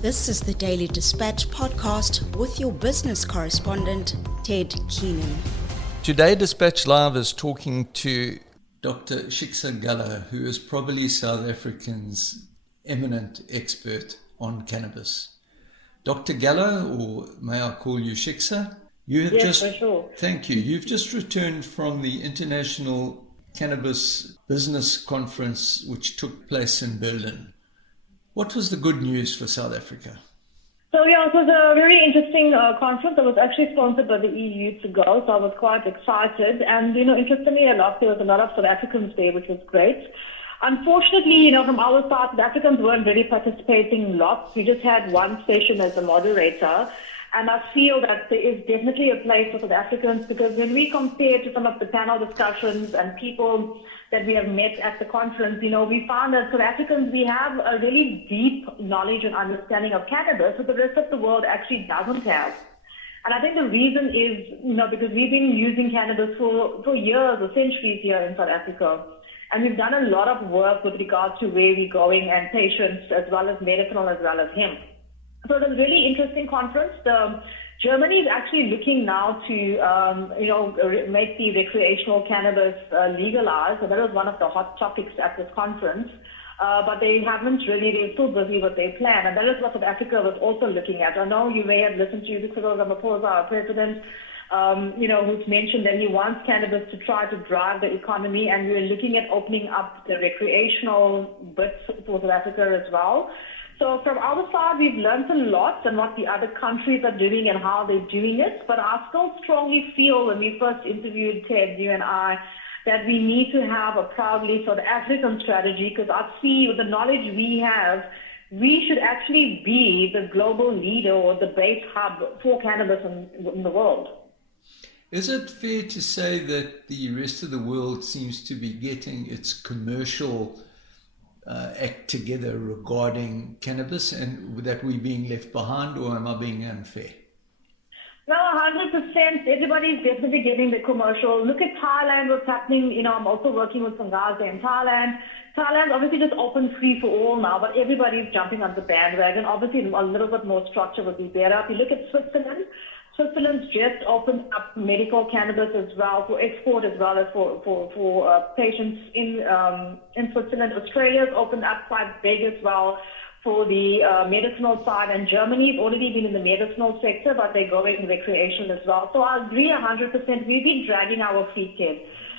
This is the Daily Dispatch podcast with your business correspondent, Ted Keenan. Today, Dispatch Live is talking to Dr. Shiksha Gallow, who is probably South Africa's eminent expert on cannabis. Dr. Gallow, or may I call you Shiksha? Yes, for sure. Thank you. You've just returned from the International Cannabis Business Conference, which took place in Berlin. What was the good news for South Africa? So it was a very interesting conference that was actually sponsored by the EU to go, so I was quite excited. And, interestingly enough, there was a lot of South Africans there, which was great. Unfortunately, from our side, South Africans weren't really participating lots. We just had one session as a moderator. And I feel that there is definitely a place for South Africans, because when we compare to some of the panel discussions and people that we have met at the conference, we found that South Africans, we have a really deep knowledge and understanding of cannabis that the rest of the world actually doesn't have. And I think the reason is, because we've been using cannabis for years or centuries here in South Africa. And we've done a lot of work with regards to where we're going and patients, as well as medicinal, as well as hemp. So it was a really interesting conference. Germany is actually looking now to, make the recreational cannabis legalized. So that was one of the hot topics at this conference. But they haven't really, they're still busy with their plan. And that is what South Africa was also looking at. I know you may have listened to Shiksha Gallow, our president, who's mentioned that he wants cannabis to try to drive the economy. And we're looking at opening up the recreational bits for South Africa as well. So from our side, we've learned a lot on what the other countries are doing and how they're doing it. But I still strongly feel, when we first interviewed Ted, you and I, that we need to have a proudly South African strategy, because I see with the knowledge we have, we should actually be the global leader or the base hub for cannabis in the world. Is it fair to say that the rest of the world seems to be getting its commercial act together regarding cannabis, and that we're being left behind, or am I being unfair? No, 100%. Everybody's definitely getting the commercial. Look at Thailand, what's happening. I'm also working with some guys there in Thailand. Thailand obviously just open free for all now, but everybody's jumping on the bandwagon. Obviously, a little bit more structure would be better. If you look at Switzerland, Switzerland's just opened up medical cannabis as well for export, as well as for patients in Switzerland. Australia's opened up quite big as well for the medicinal side, and Germany's already been in the medicinal sector, but they're going recreational as well. So I agree 100%. We've been dragging our feet, Ted.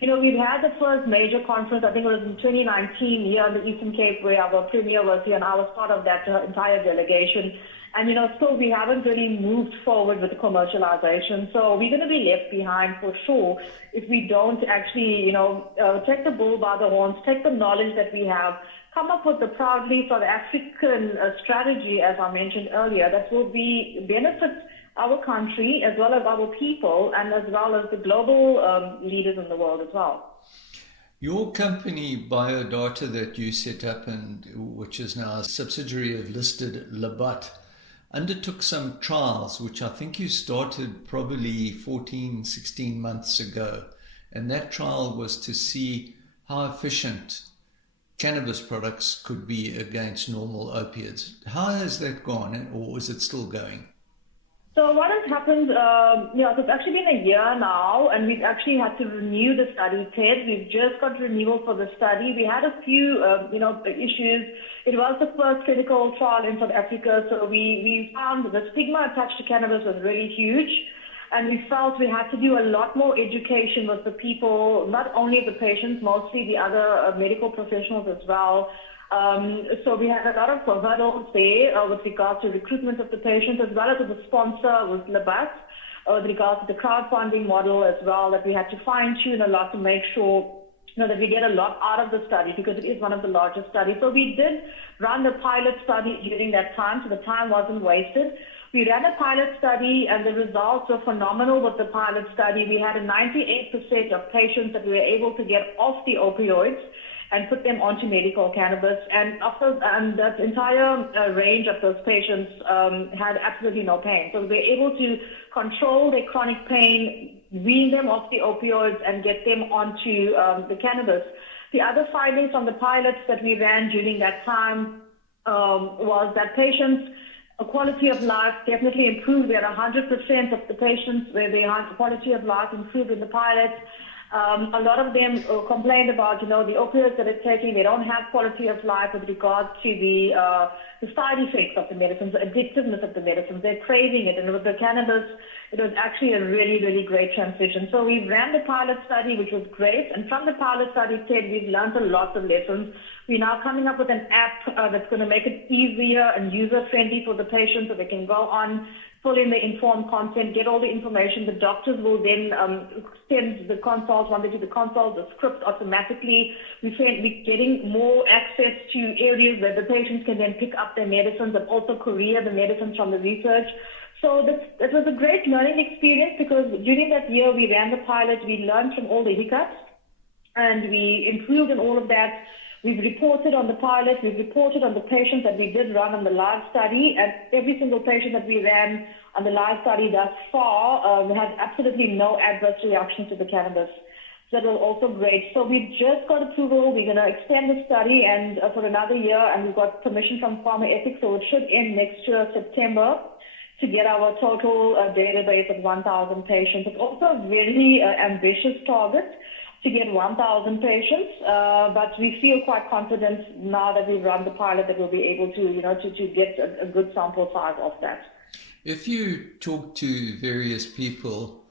We've had the first major conference, I think it was in 2019 here in the Eastern Cape, where our premier was here, and I was part of that entire delegation. And, still we haven't really moved forward with the commercialization. So we're going to be left behind for sure if we don't actually, take the bull by the horns, take the knowledge that we have, come up with the proudly South African strategy, as I mentioned earlier, that will benefit our country as well as our people, and as well as the global leaders in the world as well. Your company, Biodata, that you set up, and which is now a subsidiary of listed Labat, undertook some trials, which I think you started probably 14, 16 months ago. And that trial was to see how efficient cannabis products could be against normal opiates. How has that gone, or is it still going? So what has happened, so it's actually been a year now, and we've actually had to renew the study, Ted. We've just got renewal for the study. We had a few, issues. It was the first clinical trial in South Africa, so we found the stigma attached to cannabis was really huge, and we felt we had to do a lot more education with the people, not only the patients, mostly the other medical professionals as well. So we had a lot of hurdles there with regards to recruitment of the patients, as well as with the sponsor with Labat, with regards to the crowdfunding model as well, that we had to fine-tune a lot to make sure that we get a lot out of the study, because it is one of the largest studies. So we did run the pilot study during that time, so the time wasn't wasted. We ran a pilot study, and the results were phenomenal with the pilot study. We had a 98% of patients that we were able to get off the opioids and put them onto medical cannabis. And that entire range of those patients had absolutely no pain. So we were able to control their chronic pain, wean them off the opioids, and get them onto the cannabis. The other findings from the pilots that we ran during that time was that patients quality of life definitely improved. We had 100% of the patients where they had quality of life improved in the pilot. A lot of them complained about, the opioids that they're taking. They don't have quality of life with regards to the side effects of the medicines, the addictiveness of the medicines. They're craving it. And with the cannabis, it was actually a really, really great transition. So we ran the pilot study, which was great. And from the pilot study, Ted, we've learned a lot of lessons. We're now coming up with an app that's going to make it easier and user-friendly for the patients so they can go on, fill in the informed content, get all the information. The doctors will then send the consults, when they do the consult, the script automatically. We're getting more access to areas where the patients can then pick up their medicines and also courier the medicines from the research. So it was a great learning experience because during that year we ran the pilot, we learned from all the hiccups and we improved in all of that. We've reported on the pilot, we've reported on the patients that we did run on the live study, and every single patient that we ran on the live study thus far had absolutely no adverse reactions to the cannabis. So that was also great. So we just got approval. We're going to extend the study and for another year, and we've got permission from Pharma Ethics, so it should end next year, September, to get our total database of 1,000 patients. It's also a very ambitious target to get 1,000 patients, but we feel quite confident now that we've run the pilot that we'll be able to, to get a good sample size of that. If you talk to various people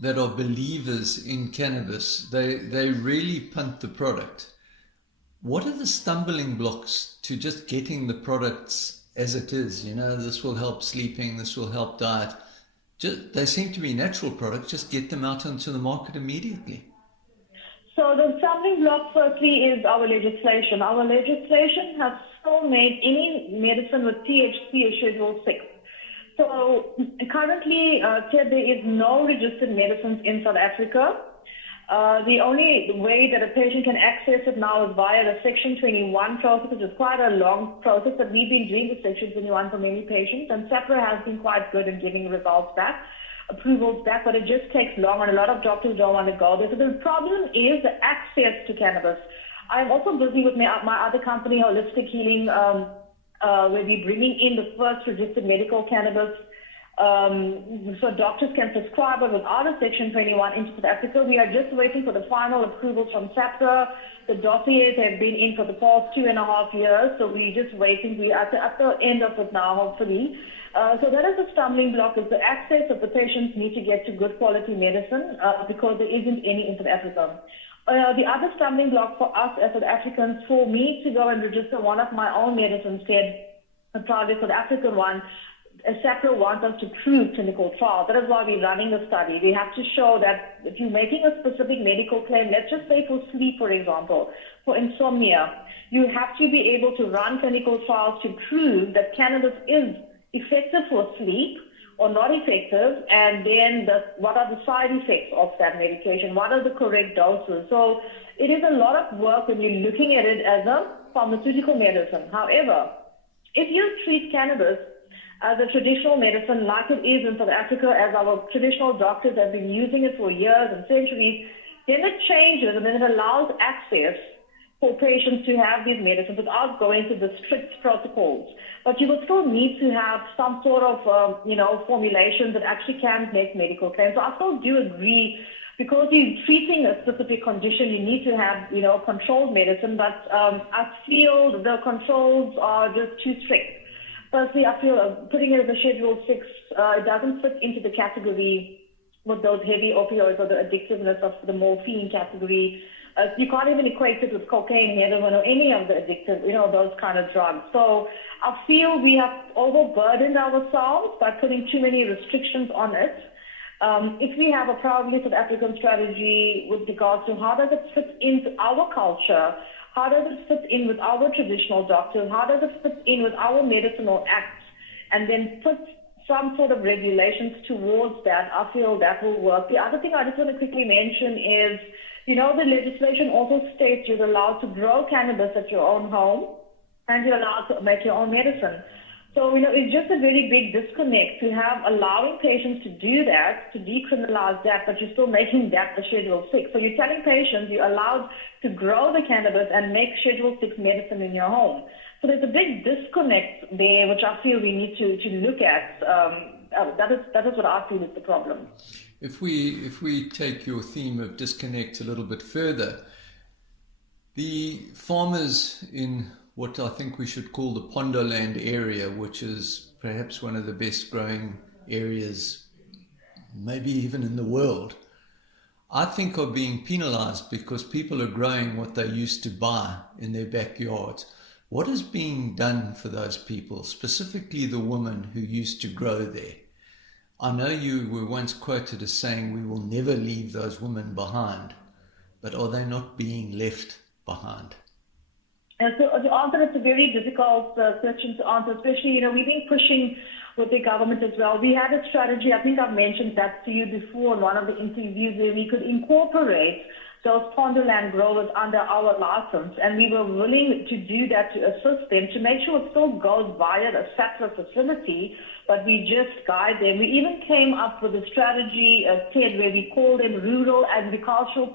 that are believers in cannabis, they really punt the product. What are the stumbling blocks to just getting the products as it is? This will help sleeping, this will help diet. They seem to be natural products. Just get them out into the market immediately. So the stumbling block, firstly, is our legislation. Our legislation has still made any medicine with THC a Schedule 6. So currently, Ted, there is no registered medicines in South Africa. The only way that a patient can access it now is via the Section 21 process, which is quite a long process, but we've been doing the Section 21 for many patients, and SAPRA has been quite good in giving results back, approvals back, but it just takes long, and a lot of doctors don't want to go there. So the problem is the access to cannabis. I'm also busy with my other company, Holistic Healing, where we're bringing in the first registered medical cannabis, so doctors can prescribe it without a Section 21 into South Africa. We are just waiting for the final approvals from SAPRA. The dossiers have been in for the past 2.5 years, so we're just waiting. We're at the end of it now, hopefully. So that is a stumbling block, is the access of the patients need to get to good quality medicine because there isn't any in South Africa. The other stumbling block for us as South Africans, for me to go and register one of my own medicines, a private South African one, SAPRA wants us to prove clinical trials. That is why we're running the study. We have to show that if you're making a specific medical claim, let's just say for sleep, for example, for insomnia, you have to be able to run clinical trials to prove that cannabis is effective for sleep or not effective, and then what are the side effects of that medication, what are the correct doses. So it is a lot of work when you're looking at it as a pharmaceutical medicine. However, if you treat cannabis as a traditional medicine like it is in South Africa, as our traditional doctors have been using it for years and centuries, then it changes and then it allows access for patients to have these medicines without going to the strict protocols. But you will still need to have some sort of, formulation that actually can make medical claims. So I still do agree, because you're treating a specific condition, you need to have, controlled medicine. But I feel the controls are just too strict. Firstly, I feel putting it as a Schedule 6, it doesn't fit into the category with those heavy opioids or the addictiveness of the morphine category. You can't even equate it with cocaine, heroin, or any of the addictive, those kind of drugs. So I feel we have overburdened ourselves by putting too many restrictions on it. If we have a proudly South African strategy with regards to how does it fit into our culture, how does it fit in with our traditional doctors, how does it fit in with our medicinal acts, and then put some sort of regulations towards that, I feel that will work. The other thing I just want to quickly mention is, the legislation also states you're allowed to grow cannabis at your own home and you're allowed to make your own medicine. So, it's just a very big disconnect to have allowing patients to do that, to decriminalize that, but you're still making that the Schedule 6. So you're telling patients you're allowed to grow the cannabis and make Schedule 6 medicine in your home. So there's a big disconnect there, which I feel we need to look at. That is what I feel is the problem. If we take your theme of disconnect a little bit further, the farmers in what I think we should call the Pondoland area, which is perhaps one of the best growing areas, maybe even in the world, I think are being penalized because people are growing what they used to buy in their backyards. What is being done for those people, specifically the women who used to grow there? I know you were once quoted as saying we will never leave those women behind, but are they not being left behind? So the answer is a very difficult question to answer, especially, we've been pushing with the government as well. We had a strategy, I think I've mentioned that to you before in one of the interviews, where we could incorporate those Pondoland growers under our license, and we were willing to do that to assist them, to make sure it still goes via a SAPRA facility, but we just guide them. We even came up with a strategy, Ted, where we call them rural agricultural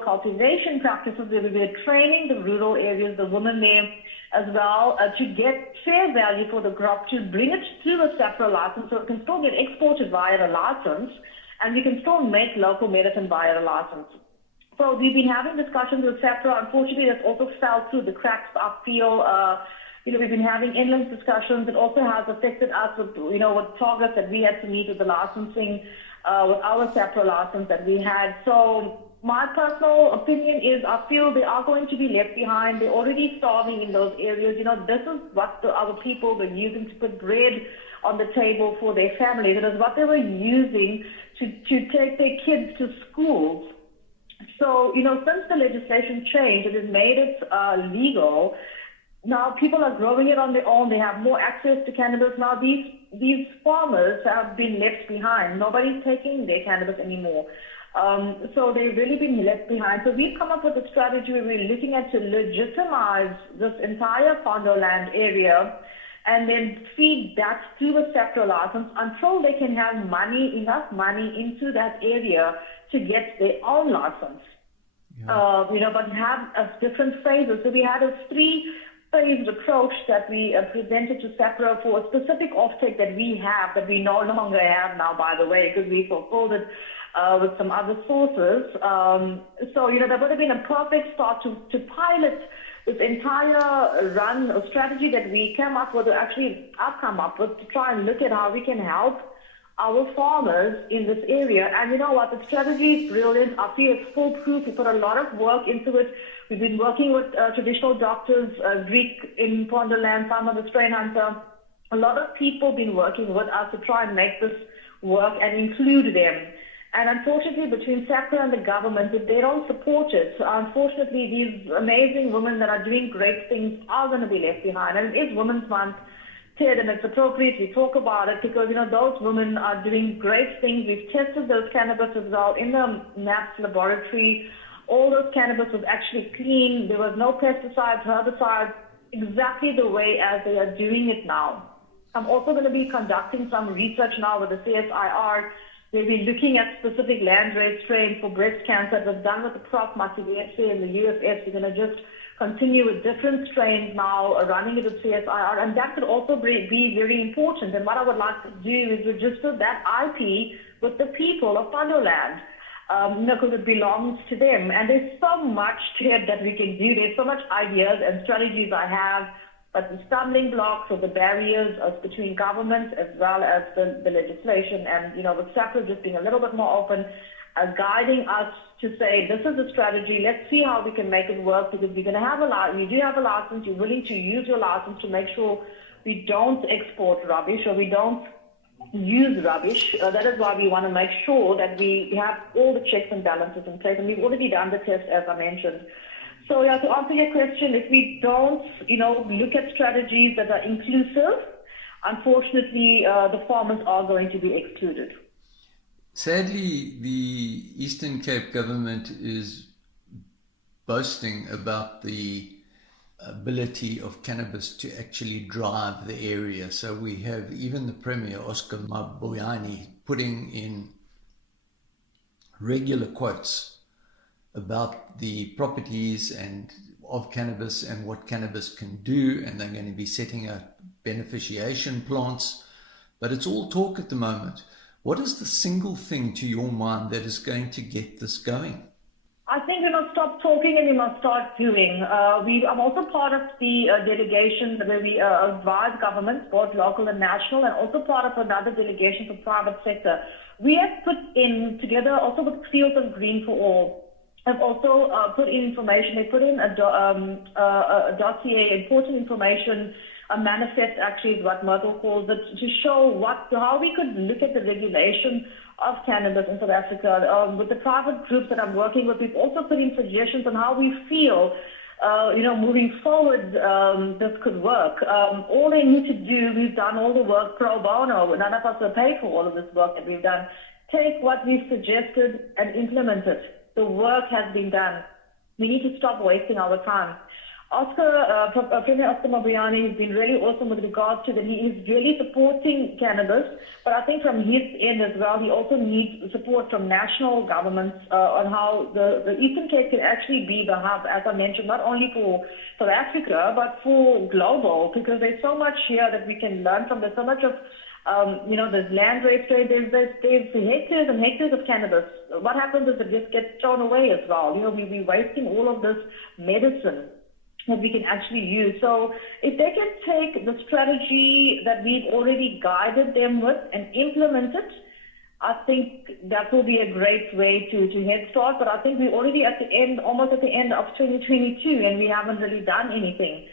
cultivation practices, where we were training the rural areas, the women there as well, to get fair value for the crop, to bring it to the SAPRA license so it can still get exported via the license, and we can still make local medicine via the license. So we've been having discussions with SAPRA. Unfortunately, that's also fell through the cracks, I feel. We've been having endless discussions. It also has affected us with, with targets that we had to meet with the licensing, with our SAPRA license that we had. So my personal opinion is I feel they are going to be left behind. They're already starving in those areas. This is what our people were using to put bread on the table for their families. It is what they were using to take their kids to schools. So, since the legislation changed, it has made it legal. Now people are growing it on their own. They have more access to cannabis. Now these farmers have been left behind. Nobody's taking their cannabis anymore. So they've really been left behind. So we've come up with a strategy where we're looking at to legitimize this entire Pondoland area and then feed that through a SAPRA license until they can have enough money into that area to get their own license. Yeah. But have different phases. So we had a 3-phased approach that we presented to SAPRA for a specific offtake that we have, that we no longer have now, by the way, because we fulfilled it with some other sources. So, that would have been a perfect start to pilot this entire run or strategy that we came up with, I've come up with, to try and look at how we can help our farmers in this area. And you know what, the strategy is brilliant. I feel it's foolproof. We put a lot of work into it. We've been working with traditional doctors, Greek in Pondoland, Farmer the Strain Hunter. A lot of people been working with us to try and make this work and include them. And unfortunately, between SAPRA and the government, if they don't support it, unfortunately, these amazing women that are doing great things are going to be left behind. And it is Women's Month, Ted, and it's appropriate we talk about it because, those women are doing great things. We've tested those cannabis as well in the MAPS laboratory. All those cannabis was actually clean. There was no pesticides, herbicides, exactly the way as they are doing it now. I'm also going to be conducting some research now with the CSIR. We'll be looking at specific landrace strains for breast cancer. It was done with the Prof. Mativiese in the UFS. We're going to just continue with different strains now, running it with CSIR, and that could also be very important. And what I would like to do is register that IP with the people of Pondoland, because it belongs to them. And there's so much here that we can do. There's so much ideas and strategies I have. But the stumbling blocks or the barriers between government as well as the legislation and, with SAPRA just being a little bit more open, guiding us to say, this is the strategy, let's see how we can make it work, because we're going to have you do have a license, you're willing to use your license to make sure we don't export rubbish or we don't use rubbish. That is why we want to make sure that we have all the checks and balances in place, and we've already done the test, as I mentioned. So, to answer your question, if we don't, look at strategies that are inclusive, unfortunately, the farmers are going to be excluded. Sadly, the Eastern Cape government is boasting about the ability of cannabis to actually drive the area. So we have even the Premier, Oscar Mabuyane, putting in regular quotes about the properties and of cannabis and what cannabis can do, and they're going to be setting up beneficiation plants. But it's all talk at the moment. What is the single thing to your mind that is going to get this going? I think we must stop talking and we must start doing. I'm also part of the delegation where we advise governments, both local and national, and also part of another delegation for private sector. We have put in together also with Fields of Green for All, have also put in information. They put in a dossier, important information, a manifest actually is what Myrtle calls it, to show how we could look at the regulation of cannabis in South Africa. With the private groups that I'm working with, we've also put in suggestions on how we feel, moving forward, this could work. All they need to do, we've done all the work pro bono. None of us are paid for all of this work that we've done. Take what we've suggested and implement it. The work has been done. We need to stop wasting our time. Premier Oscar Mabuyane has been really awesome with regards to that. He is really supporting cannabis, but I think from his end as well, he also needs support from national governments on how the Eastern Cape can actually be the hub, as I mentioned, not only for South Africa, but for global, because there's so much here that we can learn from. There's so much of there's land rape trade, there's hectares and hectares of cannabis. What happens is it just gets thrown away as well. We're wasting all of this medicine that we can actually use. So if they can take the strategy that we've already guided them with and implement it, I think that will be a great way to head start. But I think we're already almost at the end of 2022, and we haven't really done anything.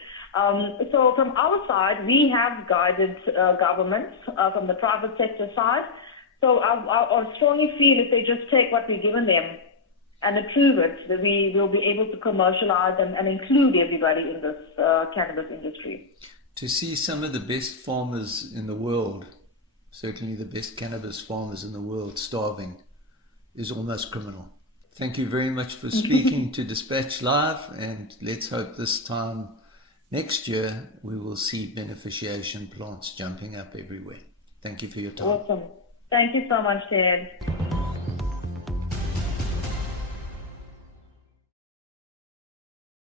So from our side, we have guided governments from the private sector side. So I strongly feel if they just take what we've given them and approve it, that we will be able to commercialize and include everybody in this cannabis industry. To see some of the best farmers in the world, certainly the best cannabis farmers in the world, starving is almost criminal. Thank you very much for speaking to Dispatch Live, and let's hope this time next year we will see beneficiation plants jumping up everywhere. Thank you for your time. Awesome. Thank you so much, Ted.